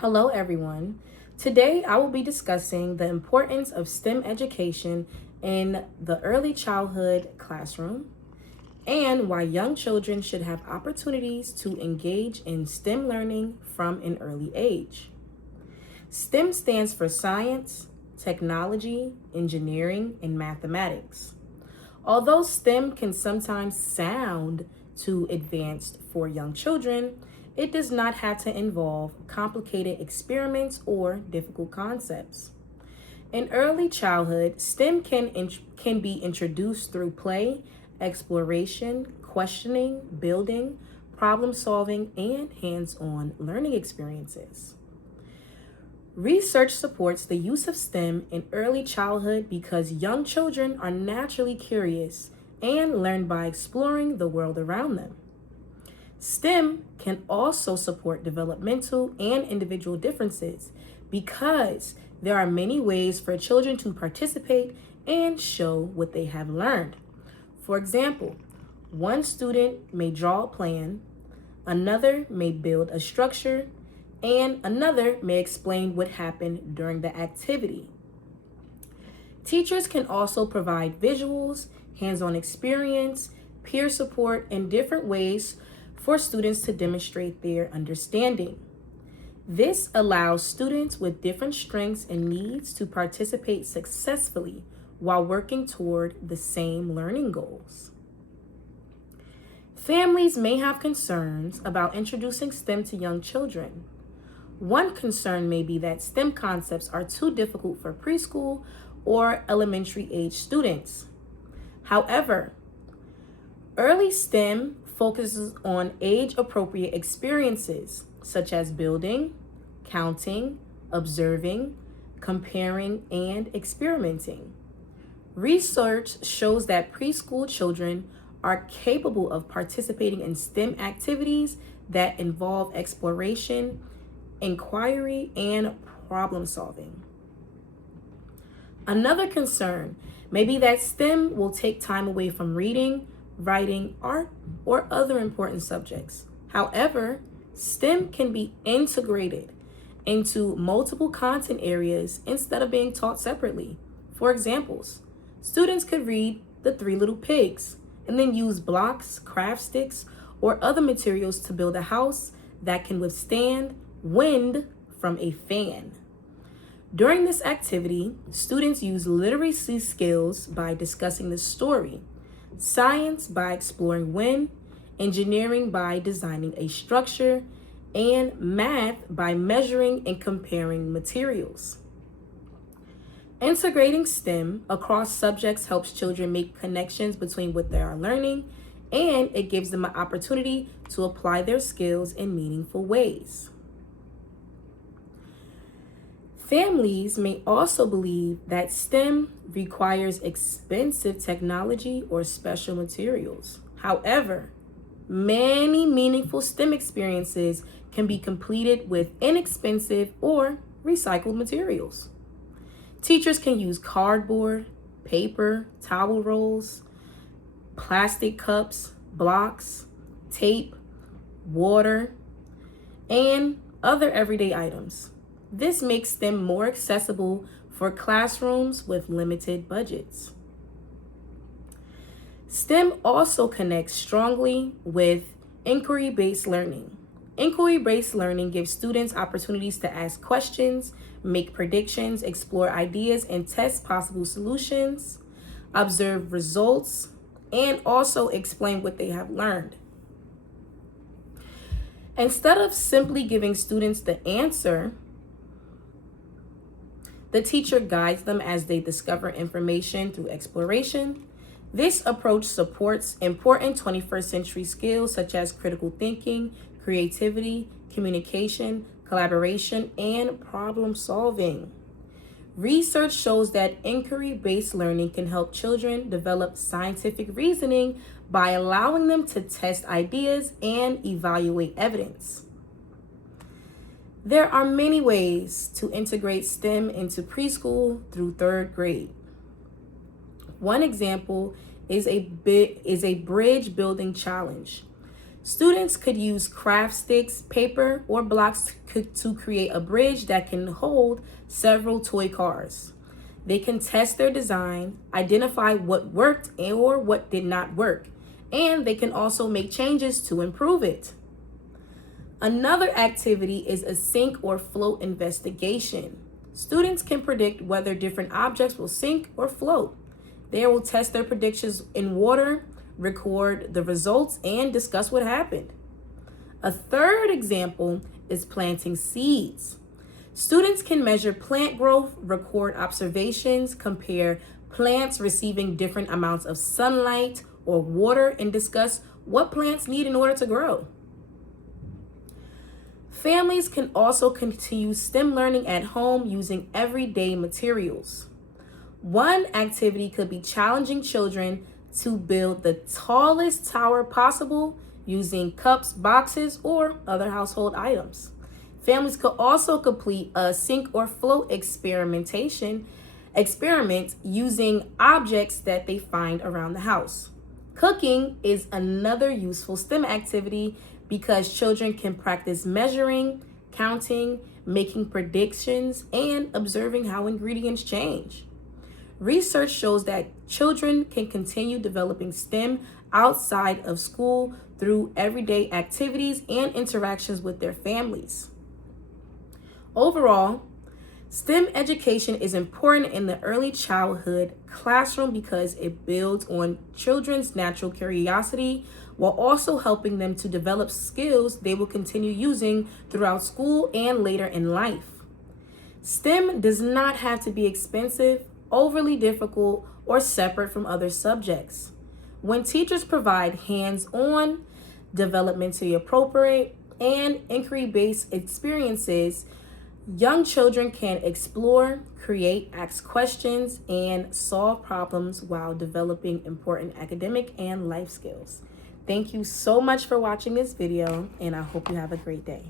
Hello, everyone. Today, I will be discussing the importance of STEM education in the early childhood classroom and why young children should have opportunities to engage in STEM learning from an early age. STEM stands for science, technology, engineering, and mathematics. Although STEM can sometimes sound too advanced for young children, it does not have to involve complicated experiments or difficult concepts. In early childhood, STEM can be introduced through play, exploration, questioning, building, problem solving, and hands on learning experiences. Research supports the use of STEM in early childhood because young children are naturally curious and learn by exploring the world around them. STEM can also support developmental and individual differences because there are many ways for children to participate and show what they have learned. For example, one student may draw a plan, another may build a structure, and another may explain what happened during the activity. Teachers can also provide visuals, hands-on experience, peer support, and different ways for students to demonstrate their understanding. This allows students with different strengths and needs to participate successfully while working toward the same learning goals. Families may have concerns about introducing STEM to young children. One concern may be that STEM concepts are too difficult for preschool or elementary age students. However, early STEM focuses on age appropriate experiences such as building, counting, observing, comparing, and experimenting. Research shows that preschool children are capable of participating in STEM activities that involve exploration, inquiry, and problem solving. Another concern may be that STEM will take time away from reading, writing, art, or other important subjects. However, STEM can be integrated into multiple content areas instead of being taught separately. For examples, students could read The Three Little Pigs and then use blocks, craft sticks, or other materials to build a house that can withstand wind from a fan. During this activity, students use literacy skills by discussing the story, science by exploring wind, engineering by designing a structure, and math by measuring and comparing materials. Integrating STEM across subjects helps children make connections between what they are learning, and it gives them an opportunity to apply their skills in meaningful ways. Families may also believe that STEM requires expensive technology or special materials. However, many meaningful STEM experiences can be completed with inexpensive or recycled materials. Teachers can use cardboard, paper, towel rolls, plastic cups, blocks, tape, water, and other everyday items. This makes them more accessible for classrooms with limited budgets. STEM also connects strongly with inquiry-based learning. Inquiry-based learning gives students opportunities to ask questions, make predictions, explore ideas, and test possible solutions, observe results, and also explain what they have learned. Instead of simply giving students the answer, the teacher guides them as they discover information through exploration. This approach supports important 21st century skills such as critical thinking, creativity, communication, collaboration, and problem solving. Research shows that inquiry-based learning can help children develop scientific reasoning by allowing them to test ideas and evaluate evidence. There are many ways to integrate STEM into preschool through third grade. One example is a bridge building challenge. Students could use craft sticks, paper, or blocks to create a bridge that can hold several toy cars. They can test their design, identify what worked or what did not work, and they can also make changes to improve it. Another activity is a sink or float investigation. Students can predict whether different objects will sink or float. They will test their predictions in water, record the results, and discuss what happened. A third example is planting seeds. Students can measure plant growth, record observations, compare plants receiving different amounts of sunlight or water, and discuss what plants need in order to grow. Families can also continue STEM learning at home using everyday materials. One activity could be challenging children to build the tallest tower possible using cups, boxes, or other household items. Families could also complete a sink or float experiment using objects that they find around the house. Cooking is another useful STEM activity because children can practice measuring, counting, making predictions, and observing how ingredients change. Research shows that children can continue developing STEM outside of school through everyday activities and interactions with their families. Overall, STEM education is important in the early childhood classroom because it builds on children's natural curiosity while also helping them to develop skills they will continue using throughout school and later in life. STEM does not have to be expensive, overly difficult, or separate from other subjects. When teachers provide hands-on, developmentally appropriate, and inquiry-based experiences, young children can explore, create, ask questions, and solve problems while developing important academic and life skills. Thank you so much for watching this video, and I hope you have a great day.